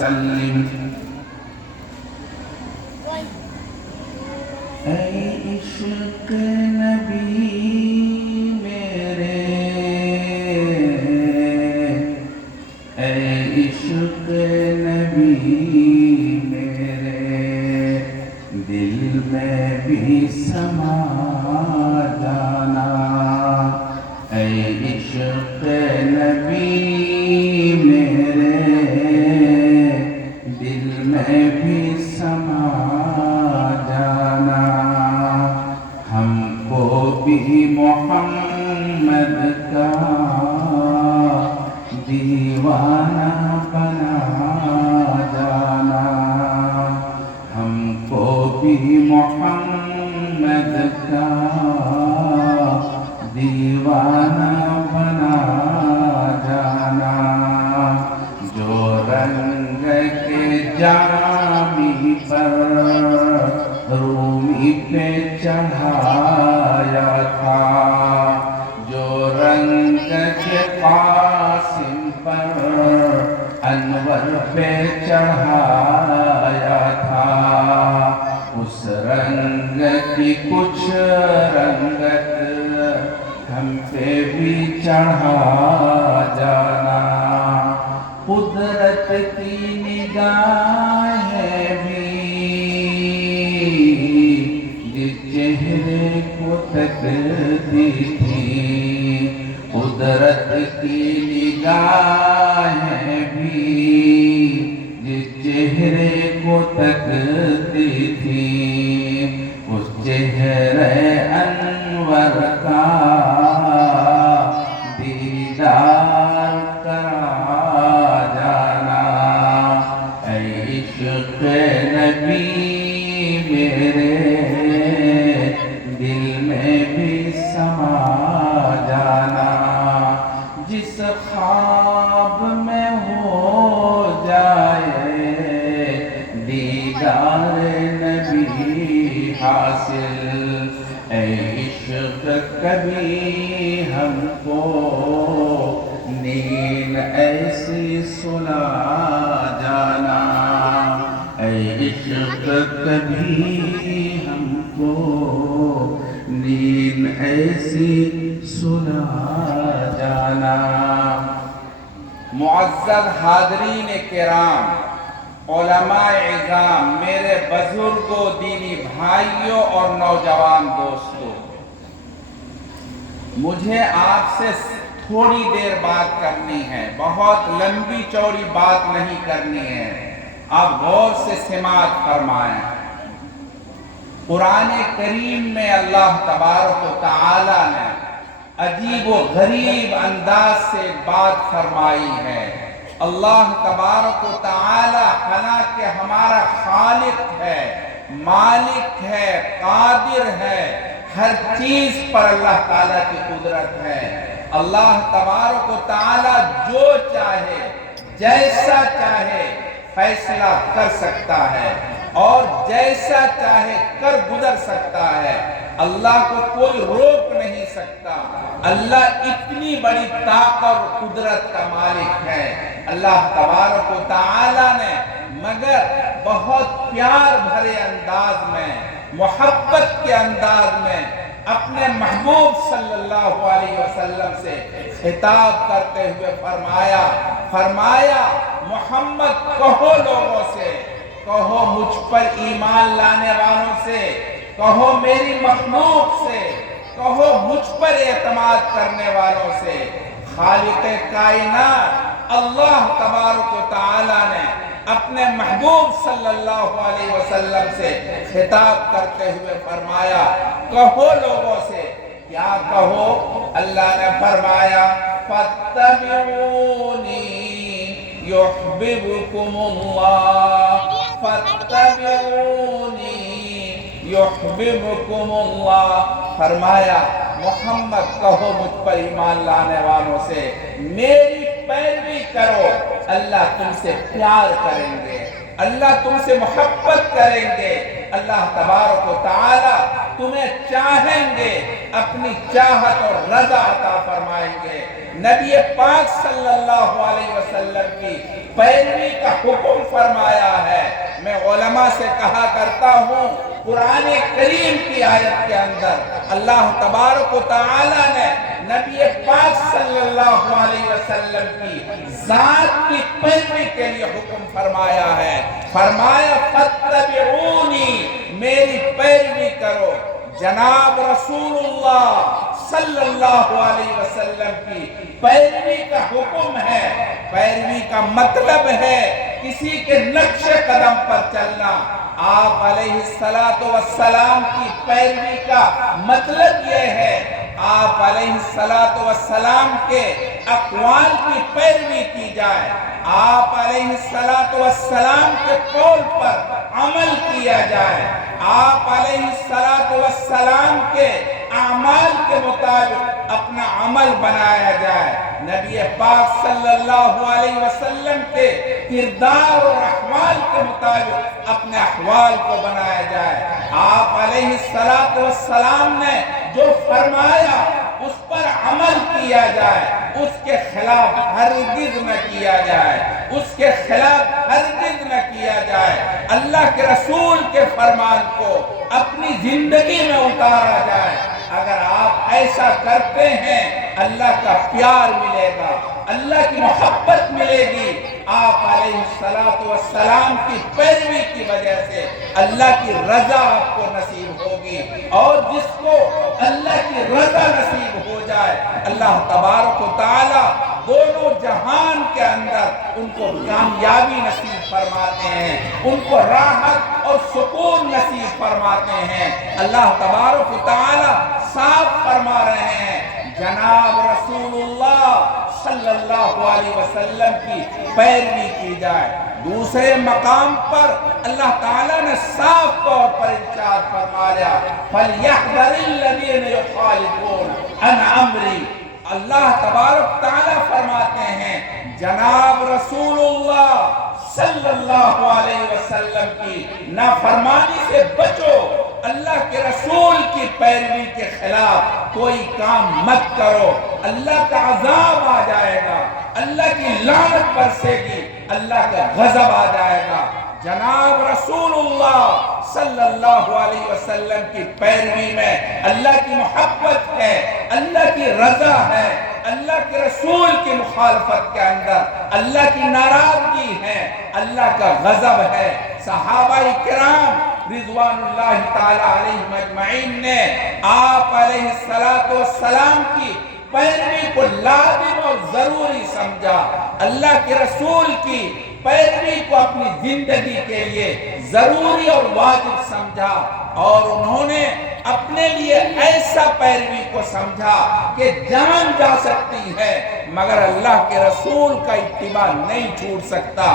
سلم اے عشق نبی میرے، اے عشق نبی میرے، دل میں بھی سما جانا، اے عشق نبی میرے، دل میں بھی سما جانا، ہم کو بھی محمد کا دیوانہ بنا جانا، ہم کو بھی محمد کا دیوانہ بنا جانا، جو رنگ کے جامی پر رومی پہ چڑھایا تھا، جو رنگ کے قاسم پر انور پہ چڑھایا تھا، اس رنگ کی کچھ رنگت ہم پہ بھی چڑھا جانا، قدرت کی نگاہیں بھی جس چہرے کو تکتی تھی، قدرت کی نگاہیں بھی جس چہرے کو تکتی تھی، اس چہرے انور کا دیدار کرا جانا، اے عشق نبی میرے، دل میں بھی سما جانا، جس خواب میں ہو جائے دیدار نبی حاصل، اے عشق کبھی ہم کو نیند ایسی سلا جانا، اے عشق کبھی ہم کو نیند ایسی سلا جانا۔ معزز حاضرین کرام، علماء اعظام، میرے بزرگوں، دینی بھائیوں اور نوجوان دوستوں، مجھے آپ سے تھوڑی دیر بات کرنی ہے، بہت لمبی چوڑی بات نہیں کرنی ہے، آپ غور سے سماعت فرمائیں۔ قرآن کریم میں اللہ تبارک و تعالی نے عجیب و غریب انداز سے بات فرمائی ہے۔ اللہ تبارک و تعالی حالانکہ ہمارا خالق ہے، مالک ہے، قادر ہے، ہر چیز پر اللہ تعالیٰ کی قدرت ہے، اللہ تبارک و تعالی جو چاہے جیسا چاہے فیصلہ کر سکتا ہے اور جیسا چاہے کر گزر سکتا ہے، اللہ کو کوئی روک نہیں سکتا، اللہ اتنی بڑی طاقت اور قدرت کا مالک ہے۔ اللہ تبارک و تعالی نے مگر بہت پیار بھرے انداز میں، محبت کے انداز میں اپنے محبوب صلی اللہ علیہ وسلم سے خطاب کرتے ہوئے فرمایا محمد کہو لوگوں سے، کہو مجھ پر ایمان لانے والوں سے، کہو میری مخلوق سے، کہو مجھ پر اعتماد کرنے والوں سے، خالق کائنات اللہ تبارک و تعالی نے اپنے محبوب صلی اللہ علیہ وسلم سے خطاب کرتے ہوئے فرمایا کہو لوگوں سے، کیا کہو؟ اللہ نے فرمایا فَاتَّبِعُونِي يُحْبِبْكُمُ اللَّهُ، فَاتَّبِعُونِي يُحْبِبْكُمُ اللَّهُ، فرمایا محمد کہو مجھ پر ایمان لانے والوں سے میری پیروی کرو، اللہ تم سے پیار کریں گے، اللہ تم سے محبت کریں گے، اللہ تبارک و تعالی تمہیں چاہیں گے، اپنی چاہت اور رضا عطا فرمائیں گے۔ نبی پاک صلی اللہ علیہ وسلم کی پیروی کا حکم فرمایا ہے۔ میں علماء سے کہا کرتا ہوں، قرآن کریم کی آیت کے اندر اللہ تبارک و تعالی نے نبی پاک صلی اللہ علیہ وسلم کی ذات کی پیروی کے لیے حکم فرمایا ہے۔ فرمایا فاتبعونی، میری پیروی کرو۔ جناب رسول اللہ صلی اللہ علیہ وسلم کی پیروی کا حکم ہے۔ پیروی کا مطلب ہے کسی کے نقش قدم پر چلنا۔ آپ علیہ السلام کی پیروی کا مطلب یہ ہے آپ علیہ السلام کے اقوال کی پیروی کی جائے، آپ علیہ السلام کے قول پر عمل کیا جائے، آپ علیہ السلام کے اعمال کے مطابق اپنا عمل بنایا جائے، نبی پاک صلی اللہ علیہ وسلم کے کردار اور احوال کے مطابق اپنے احوال کو بنایا جائے۔ آپ علیہ السلام نے جو فرمایا اس پر عمل کیا جائے، اس کے خلاف ہرگز نہ کیا جائے، اس کے خلاف ہرگز نہ کیا جائے۔ اللہ کے رسول کے فرمان کو اپنی زندگی میں اتارا جائے۔ اگر آپ ایسا کرتے ہیں اللہ کا پیار ملے گا، اللہ کی محبت ملے گی۔ آپ علیہ السلام کی پیروی کی وجہ سے اللہ کی رضا آپ کو نصیب ہوگی، اور جس کو اللہ کی رضا نصیب ہو جائے اللہ تبارک و تعالی دونوں جہان کے اندر ان کو کامیابی نصیب فرماتے ہیں، ان کو راحت اور سکون نصیب فرماتے ہیں۔ اللہ تبارک و تعالی صاف فرما رہے ہیں، جناب رسول اللہ صلی اللہ علیہ وسلم کی پیروی کی جائے۔ دوسرے مقام پر اللہ تعالیٰ نے صاف طور پر ارشاد فرمایا فَلْيَحْذَرِ الَّذِينَ يُخَالِفُونَ عَنْ أَمْرِهِ۔ اللہ تبارک تعالیٰ فرماتے ہیں جناب رسول اللہ صلی اللہ علیہ وسلم کی نافرمانی سے بچو، اللہ کے رسول کی پیروی کے خلاف کوئی کام مت کرو، اللہ کا عذاب آ جائے گا، اللہ کی لعنت برسے گی، اللہ کا غضب آ جائے گا۔ جناب رسول اللہ صلی اللہ علیہ وسلم کی پیروی میں اللہ کی محبت ہے، اللہ کی رضا ہے، اللہ کے رسول کی مخالفت کے اندر اللہ کی ناراضگی ہے، اللہ کا غضب ہے۔ صحابہ کرام رضوان اللہ تعالی علیہم اجمعین نے آپ علیہ السلام کی پیروی کو لازم اور ضروری سمجھا، اللہ کے رسول کی پیروی کو اپنی زندگی کے لیے ضروری اور واجب سمجھا، اور انہوں نے اپنے لیے ایسا پیروی کو سمجھا کہ جان جا سکتی ہے مگر اللہ کے رسول کا اتباع نہیں چھوٹ سکتا۔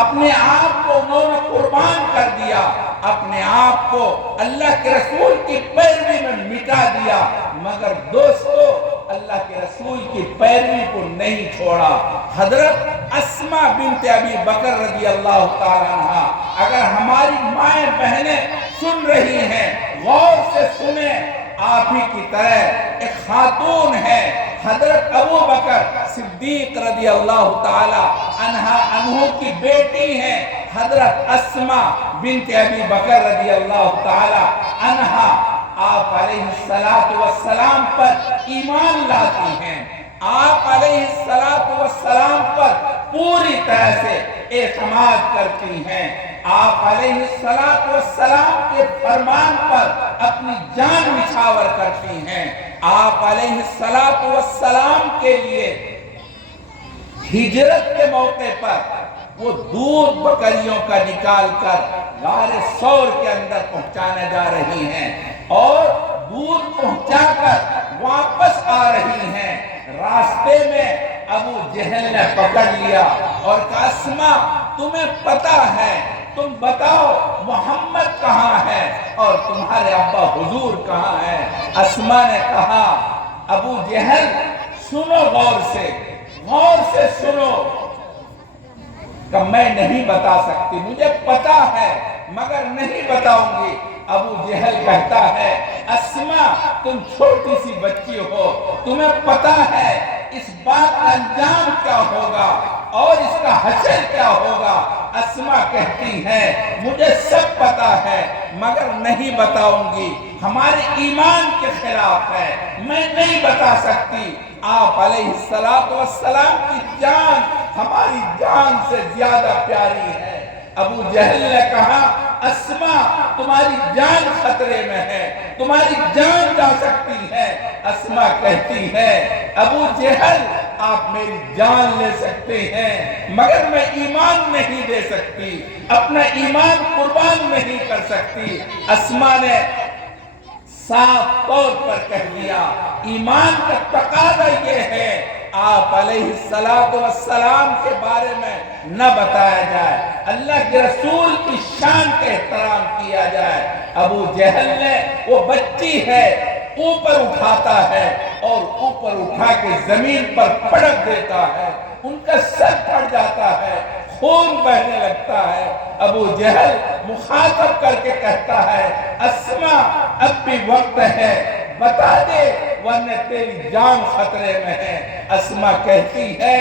اپنے آپ کو انہوں نے قربان کر دیا، اپنے آپ کو اللہ کے رسول کی پیروی میں مٹا دیا، مگر دوستو اللہ کے رسول کی پیروی کو نہیں چھوڑا۔ حضرت اسماء بنت ابی بکر رضی اللہ تعالیٰ عنہ، اگر ہماری مائیں بہنیں سن رہی ہیں غور سے سنیں، آپ ہی کی طرح ایک خاتون ہے، حضرت ابو بکر صدیق رضی اللہ تعالیٰ عنہ کی بیٹی ہیں حضرت اسماء بنت ابی بکر رضی اللہ تعالیٰ عنہ، آپ علیہ السلام پر ایمان لاتی ہیں، آپ علیہ السلام پر پوری طرح سے اعتماد کرتی ہیں، آپ علیہ السلام کے فرمان پر اپنی جان نچھاور کرتی ہیں، آپ علیہ السلام کے لیے ہجرت کے موقع پر وہ دودھ بکریوں کا نکال کر غار ثور کے اندر پہنچانے جا رہی ہیں، اور دودھ پہنچا کر واپس آ رہی ہیں، راستے میں ابو جہل نے پکڑ لیا اور کہا اسماء تمہیں پتا ہے، تم بتاؤ محمد کہاں ہے اور تمہارے ابا حضور کہاں ہے؟ اسماء نے کہا ابو جہل سنو غور سے سنو، کہ میں نہیں بتا سکتی، مجھے پتا ہے مگر نہیں بتاؤں گی۔ ابو جہل کہتا ہے اسماء تم چھوٹی سی بچی ہو، تمہیں پتا ہے اس بات کا انجام کیا ہوگا، اور اس کا حشر کیا ہوگا؟ اسما کہتی ہے مجھے سب پتا ہے مگر نہیں بتاؤں گی، ہمارے ایمان کے خلاف ہے، میں نہیں بتا سکتی۔ آپ علیہ السلام کی جان ہماری جان سے زیادہ پیاری ہے۔ ابو جہل نے کہا اسما تمہاری جان خطرے میں ہے، تمہاری جان جا سکتی ہے۔ اسما کہتی ہے ابو جہل آپ میری جان لے سکتے ہیں مگر میں ایمان نہیں دے سکتی، اپنا ایمان قربان نہیں کر سکتی۔ اسما نے صاف طور پر کہہ دیا ایمان کا تقاضا یہ ہے آپ علیہ السلام کے بارے میں نہ بتایا جائے، اللہ کے رسول کی شان کا احترام کیا جائے۔ ابو جہل نے وہ بچی ہے اوپر اٹھاتا ہے اور اوپر اٹھا کے زمین پر پڑک دیتا ہے، ان کا سر پھٹ جاتا ہے، خون بہنے لگتا ہے۔ ابو جہل مخاطب کر کے کہتا ہے اسما اب بھی وقت ہے بتا دے ورنہ تیری جان خطرے میں ہے۔ اسما کہتی ہے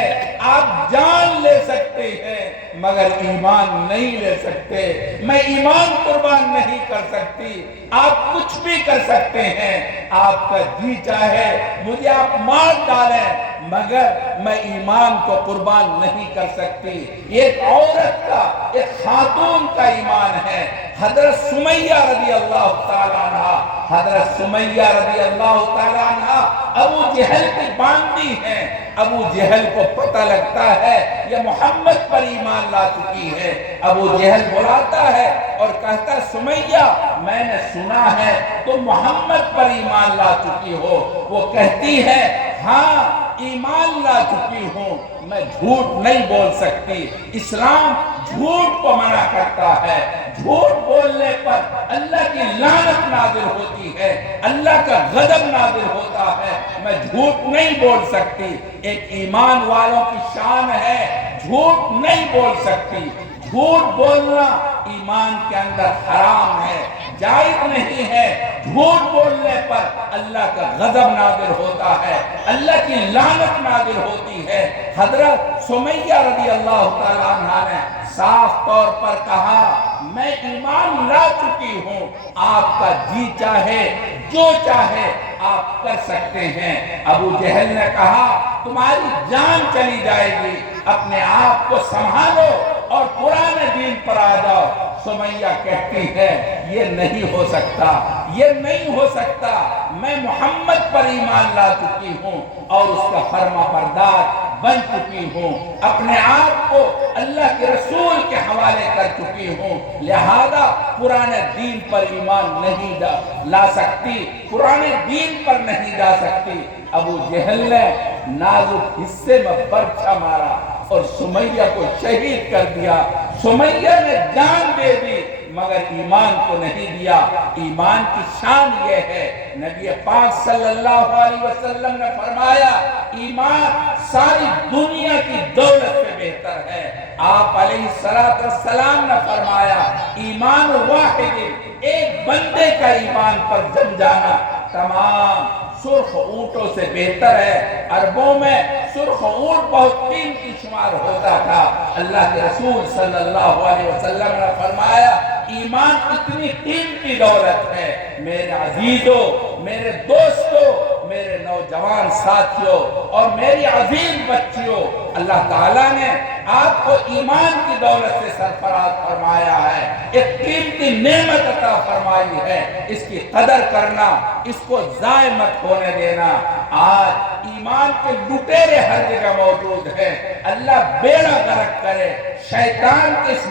آپ جان لے سکتے ہیں مگر ایمان نہیں لے سکتے، میں ایمان قربان نہیں کر سکتی۔ آپ کچھ بھی کر سکتے ہیں، آپ کا جی چاہے مجھے آپ مار ڈالیں مگر میں ایمان کو قربان نہیں کر سکتی۔ یہ ایک عورت کا، ایک خاتون کا ایمان ہے۔ حضرت سمیہ رضی اللہ تعالیٰ عنہ، حضرت سمیہ رضی اللہ تعالیٰ عنہ ابو جہل کی باندی ہیں۔ ابو جہل کو پتہ لگتا ہے یہ محمد پر ایمان لا چکی ہے۔ ابو جہل بلاتا ہے اور کہتا ہے سمیہ میں نے سنا ہے تم محمد پر ایمان لا چکی ہو۔ وہ کہتی ہے ہاں ایمان لا چکی ہوں، میں جھوٹ نہیں بول سکتی، اسلام جھوٹ کو منع کرتا ہے، جھوٹ بولنے پر اللہ کی لعنت نازل ہوتی ہے، اللہ کا غضب نازل ہوتا ہے، میں جھوٹ نہیں بول سکتی۔ ایک ایمان والوں کی شان ہے جھوٹ نہیں بول سکتی۔ جھوٹ بولنا ایمان کے اندر حرام ہے، جائز نہیں ہے۔ جھوٹ بولنے پر اللہ کا غضب نازل ہوتا ہے، اللہ کی لعنت نازل ہوتی ہے۔ حضرت سمیہ رضی اللہ تعالیٰ عنہ نے صاف طور پر کہا میں ایمان لا چکی ہوں، آپ کا جی چاہے جو چاہے آپ کر سکتے ہیں۔ ابو جہل نے کہا تمہاری جان چلی جائے گی، اپنے آپ کو سنبھالو اور پرانے دین پر آ جاؤ۔ سمیہ کہتی ہے یہ نہیں ہو سکتا، یہ نہیں ہو سکتا، میں محمد پر ایمان لا چکی ہوں اور اس کا فرما بردار بن چکی ہوں، اپنے آپ کو اللہ کے رسول کے حوالے کر چکی ہوں، لہذا پرانے دین پر ایمان نہیں لا سکتی، پرانے دین پر نہیں جا سکتی۔ ابو جہل نے نازک حصے میں برچھا مارا اور سمیہ کو شہید کر دیا۔ سمیہ نے جان دے دی مگر ایمان کو نہیں دیا۔ ایمان کی شان یہ ہے، نبی پاک صلی اللہ علیہ وسلم نے فرمایا ایمان ساری دنیا کی دولت سے بہتر ہے۔ آپ علیہ السلام نے فرمایا ایمان واحد، ایک بندے کا ایمان پر جم جانا تمام سرخ اونٹوں سے بہتر ہے۔ عربوں میں سرخ اونٹ بہت قیمتی شمار ہوتا تھا۔ اللہ کے رسول صلی اللہ علیہ وسلم نے فرمایا ایمان اتنی قیمتی دولت ہے۔ میرے عزیزوں، میرے دوستوں، میرے نوجوان ساتھیوں اور میری عظیم بچیوں، اللہ تعالیٰ نے آپ کو ایمان کی دولت سے سرفراز فرمایا ہے، ایک قیمتی نعمت عطا فرمائی ہے، اس کی قدر کرنا، اس کو ضائع مت ہونے دینا۔ آج ایمان کے لٹیرے ہر جگہ موجود ہیں، اللہ بیڑا غرق کرے شیطان کے اس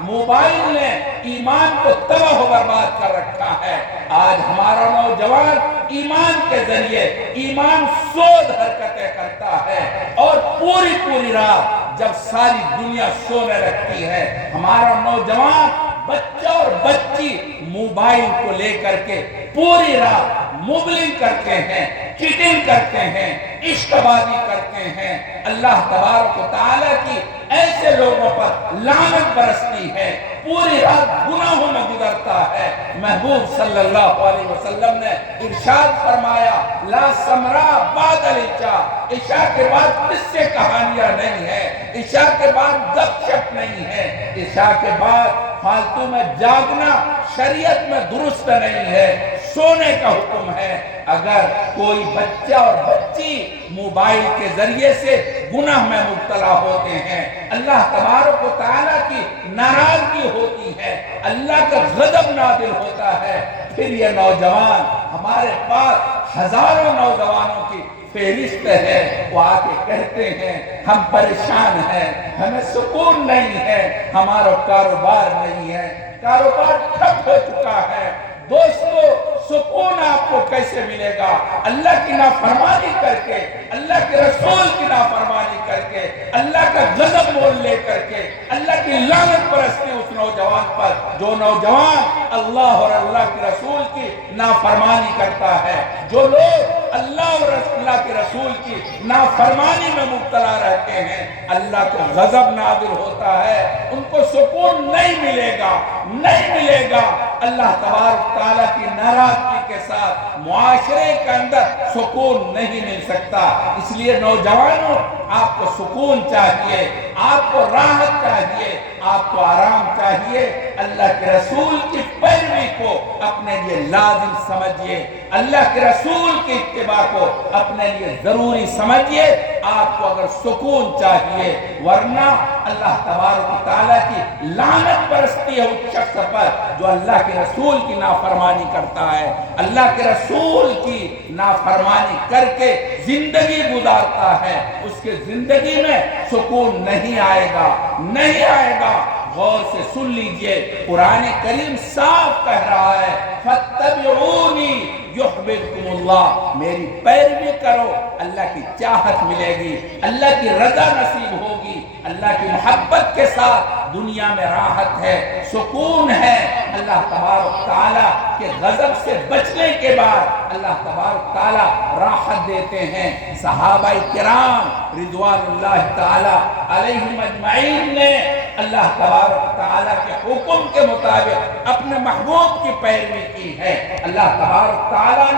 موبائل نے ایمان کو تباہ و برباد کر رکھا ہے۔ آج ہمارا نوجوان ایمان کے ذریعے ایمان سود حرکتیں کرتا ہے اور پوری رات جب ساری دنیا سونے لگتی ہے ہمارا نوجوان بچہ اور بچی موبائل کو لے کر کے پوری رات موبلنگ کرتے ہیں، چیٹنگ کرتے ہیں، عشق بازی کرتے ہیں۔ اللہ تبارک و تعالیٰ کی ایسے لوگوں پر لعنت برستی ہے، پوری رات گناہوں میں گزرتا ہے۔ محبوب صلی اللہ علیہ وسلم نے ارشاد فرمایا لا سمرا بعد العشاء، عشاء کے بعد قصے کہانیاں نہیں ہیں، عشاء کے بعد گپ شپ نہیں ہے، عشاء کے بعد فالتو میں جاگنا شریعت میں درست نہیں ہے، سونے کا حکم ہے۔ اگر کوئی بچہ اور بچی موبائل کے ذریعے سے گناہ میں مبتلا ہوتے ہیں، اللہ تبارک و تعالیٰ کی ناراضگی ہوتی ہے، اللہ کا غضب نازل ہوتا ہے، پھر یہ نوجوان ہمارے پاس ہزاروں نوجوانوں کی فہرست ہے، وہ آ کے کہتے ہیں ہم پریشان ہیں، ہمیں سکون نہیں ہے، ہمارا کاروبار نہیں ہے، کاروبار ٹھپ ہو چکا ہے۔ دوستو سکون آپ کو کیسے ملے گا؟ اللہ کی نافرمانی کر کے، اللہ کے رسول کی نافرمانی کر کے، اللہ کا غضب مول لے کر کے، اللہ کی لعنت پرستی اس نوجوان پر جو نوجوان اللہ اور اللہ کے رسول کی نافرمانی کرتا ہے۔ جو لوگ اللہ اور اللہ کے رسول کی نافرمانی میں مبتلا رہتے ہیں، اللہ کا غضب نازل ہوتا ہے، ان کو سکون نہیں ملے گا، نہیں ملے گا۔ اللہ تبارک تعالیٰ کی ناراضگی کے ساتھ معاشرے کے اندر سکون نہیں مل سکتا۔ اس لیے نوجوانوں، آپ کو سکون چاہیے، آپ کو راحت چاہیے، آپ کو آرام چاہیے۔ اللہ کے رسول کی پیروی کو اپنے لیے لازم سمجھیے، اللہ کے رسول کی اتباع کو اپنے لیے ضروری سمجھیے۔ آپ کو اگر سکون چاہیے، ورنہ اللہ تبارک و تعالیٰ کی لعنت برستی ہے اس شخص پر جو اللہ کے رسول کی نافرمانی کرتا ہے، اللہ کے رسول کی نافرمانی کر کے زندگی گزارتا ہے، اس کے زندگی میں سکون نہیں آئے گا، نہیں آئے گا۔ غور سے سن لیجئے، قرآن کریم صاف کہہ رہا ہے فَاتَّبِعُونِي يُحْبِبْكُمُ اللَّهُ، میری پیروی کرو، اللہ کی چاہت ملے گی، اللہ کی رضا نصیب ہوگی، اللہ کی محبت کے ساتھ دنیا میں راحت ہے، سکون ہے۔ اللہ تبارک تعالیٰ کے غضب سے بچنے کے بعد اللہ تبارک تعالیٰ راحت دیتے ہیں۔ صحابہ کرام رضوان اللہ تعالیٰ علیہم اجمعین نے اللہ تبارک تعالیٰ کے حکم کے مطابق اپنے محبوب کی پیروی کی ہے۔ اللہ تبارک تعالیٰ نے